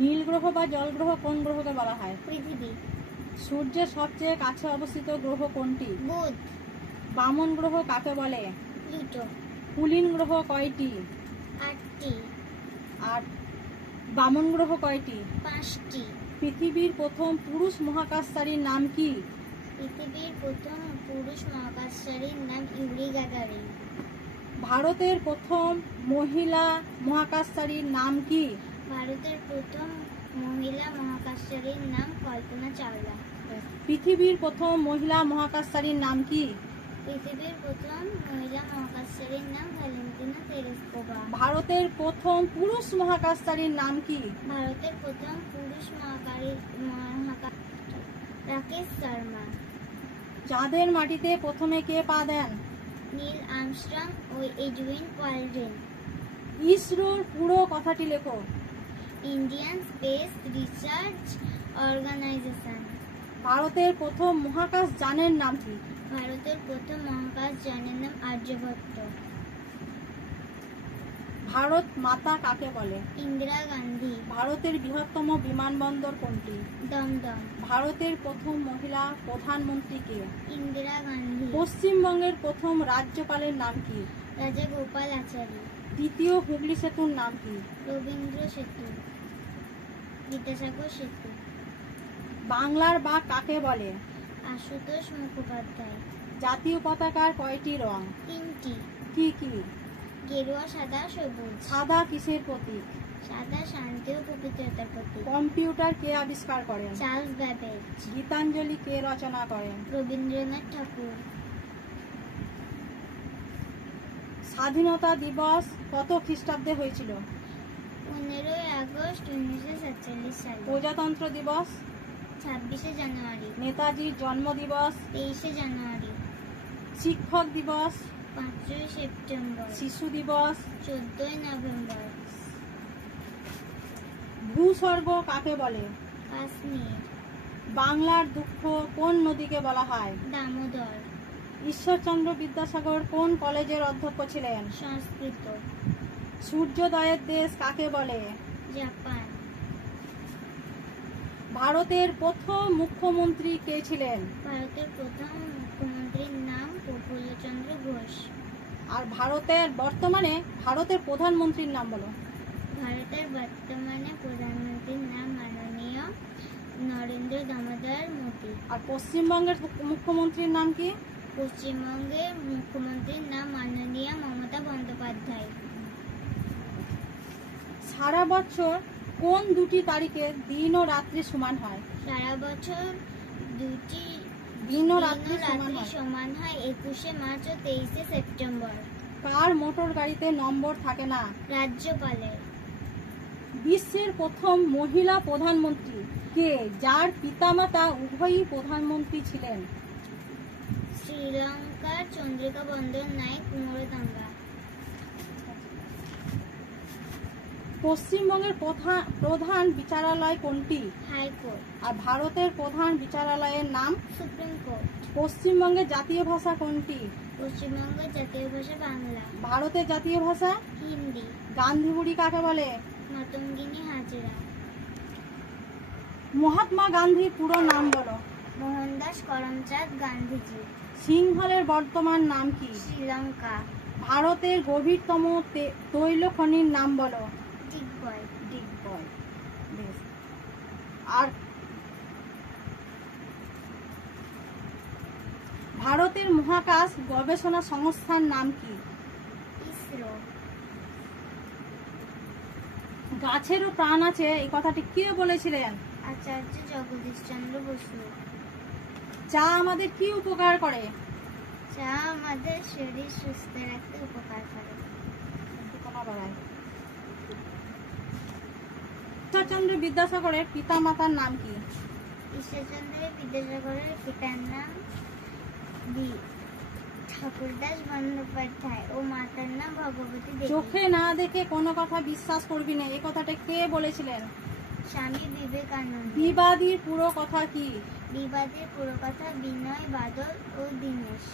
নীল গ্রহ বা জল গ্রহ কোন গ্রহকে বলা হয়? পৃথিবী। সূর্যের সবচেয়ে কাছে অবস্থিত গ্রহ কোনটি? বুধ। বামন গ্রহ কাকে বলে? প্লুটো। কুলীন গ্রহ কয়টি? 8টি। আর বামন গ্রহ কয়টি? 5টি। পৃথিবীর প্রথম পুরুষ মহাকাশচারীর নাম কি? পৃথিবীর প্রথম পুরুষ মহাকাশচারীর নাম ইউরি গাগারিন। ভারতের প্রথম মহিলা মহাকাশচারীর নাম কি? ভারতের প্রথম মহিলা মহাকাশচারীর নাম কল্পনা চাওলা। পৃথিবীর প্রথম মহিলা মহাকাশচারীর নাম কি? পৃথিবীর প্রথম মহিলা মহাকাশচারীর নাম ভ্যালেন্টিনা তেরেস্কোভা। ভারতের প্রথম পুরুষ মহাকাশচারীর নাম কি? ভারতের প্রথম পুরুষ মহাকাশ রাকেশ শর্মা। চাঁদের মাটিতে প্রথমে কে পা দেন? নীল আর্মস্ট্রং ও এডউইন ওয়ালড্রিন। ইসরোর পুরো কথাটি লেখো। Indian space research organisation. ভারতের প্রথম মহাকাশ যানের নাম কি? ভারতের প্রথম মহাকাশ যানের নাম আর্যভট্ট। ভারত মাতা কাকে বলে? ইন্দিরা গান্ধী। ভারতের বৃহত্তম বিমানবন্দর কোনটি? দমদম। ভারতের প্রথম মহিলা প্রধানমন্ত্রী কে? ইন্দিরা গান্ধী। পশ্চিমবঙ্গের প্রথম রাজ্যপালের নাম কি? রাজা গোপাল আচার্য। দ্বিতীয় হুগলি সেতুর নাম কি? রবীন্দ্র সেতু। বিদ্যাসাগর সেতু। বাংলার বাঘ কাকে বলে? আশুতোষ মুখোপাধ্যায়। জাতীয় পতাকার কয়টি রং? 3টি। কি কি? গেরুয়া, সাদা, সবুজ। সাদা কিসের প্রতীক? সাদা শান্তি ও পবিত্রতার প্রতীক। কম্পিউটার কে আবিষ্কার করেন? Charles Babbage. গীতাঞ্জলি কে রচনা করেন? রবীন্দ্রনাথ ঠাকুর। স্বাধীনতা দিবস কত খ্রিস্টাব্দে হয়েছিল? 15ই আগস্ট 1947 সালে। প্রজাতন্ত্র দিবস? 26শে জানুয়ারি। নেতাজির জন্ম দিবস? 23শে জানুয়ারি। শিক্ষক দিবস? 5ই সেপ্টেম্বর। শিশু দিবস? 14ই নভেম্বর। ভূস্বর্গ কাকে বলে? কাশ্মীর। বাংলার দুঃখ কোন নদীকে বলা হয়? দামোদর। ঈশ্বরচন্দ্র বিদ্যাসাগর কোন কলেজের অধ্যক্ষ ছিলেন? সংস্কৃত। সূর্যোদয়ের দেশ কাকে বলে? জাপান। ভারতের প্রথম মুখ্যমন্ত্রী কে ছিলেন? ভারতের প্রথম মুখ্যমন্ত্রীর নাম প্রফুল্লচন্দ্র ঘোষ। আর ভারতের প্রধানমন্ত্রীর নাম বলো। ভারতের বর্তমানে প্রধানমন্ত্রীর নাম মাননীয় নরেন্দ্র দামোদর মোদী। আর পশ্চিমবঙ্গের মুখ্যমন্ত্রীর নাম কি? পশ্চিমবঙ্গের মুখ্যমন্ত্রীর নাম মাননীয় মমতা বন্দ্যোপাধ্যায়। সারা বছর কোন দুটি তারিখে দিন ও রাত্রি সমান হয়? সারা বছর দুটি দিন ও রাত্রি সমান হয় 21শে মার্চ ও 23শে সেপ্টেম্বর। কার মোটর গাড়িতে নম্বর থাকে না? রাজ্যপালের। বিশ্বের প্রথম মহিলা প্রধানমন্ত্রী কে, যার পিতামাতা উভয়ই প্রধানমন্ত্রী ছিলেন? শ্রীলঙ্কার চন্দ্রিকা বন্দর নায়েক কুমারতাঙ্গা। পশ্চিমবঙ্গের প্রধান বিচারালয় কোনটি? হাইকোর্ট। আর ভারতের প্রধান বিচারালয়ের নাম? Supreme court. পশ্চিমবঙ্গের জাতীয় ভাষা কোনটি? পশ্চিমবঙ্গের জাতীয় ভাষা বাংলা। ভারতের জাতীয় ভাষা? হিন্দি। গান্ধী বুড়ি কাকে বলে? মাতঙ্গিনী হাজরা। মহাত্মা গান্ধীর পুরো নাম বলো। মোহনদাস করমচাঁদ গান্ধীজি। সিংহলের বর্তমান নাম কি? শ্রীলঙ্কা। ভারতের গভীরতম তৈল খনির নাম বলো। ডিগবয়। ডিগবয়। বেশ। আর ভারতের মহাকাশ গবেষণা সংস্থার নাম কি? ইসরো। গাছেরও প্রাণ আছে, এই কথাটি কে বলেছিলেন? আচার্য জগদীশ চন্দ্র বসু। চা আমাদের কি উপকার করে? চা আমাদের শরীর সুস্থ রাখতে উপকার করে। ঈশ্বরচন্দ্র বিদ্যাসাগরের পিতা মাতার নাম কি? ঈশ্বরচন্দ্র বিদ্যাসাগরের পিতার নাম ঠাকুরদাস বন্দ্যোপাধ্যায় ও মাতার নাম ভগবতী দেবী। চোখে না দেখে কোনো কথা বিশ্বাস করবি না, এই কথাটা কে বলেছিলেন? স্বামী বিবেকানন্দ। বিবাদীর পুরো কথা কি? বিবাদের পুরো কথা বিনয়, বাদল ও দীনেশ।